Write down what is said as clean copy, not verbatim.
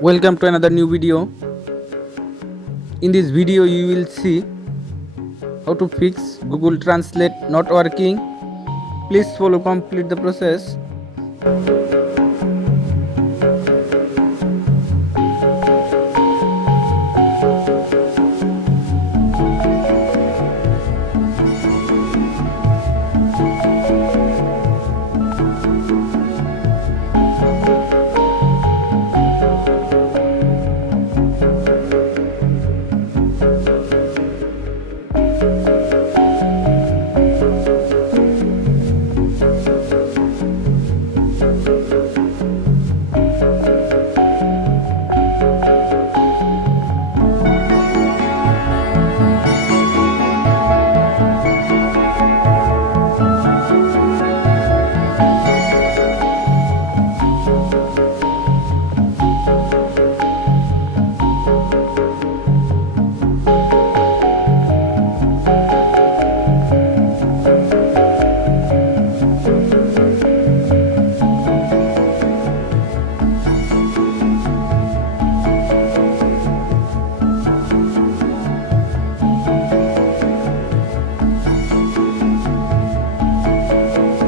Welcome to another new video. In this video you will see how to fix Google Translate not working. Please follow complete the process.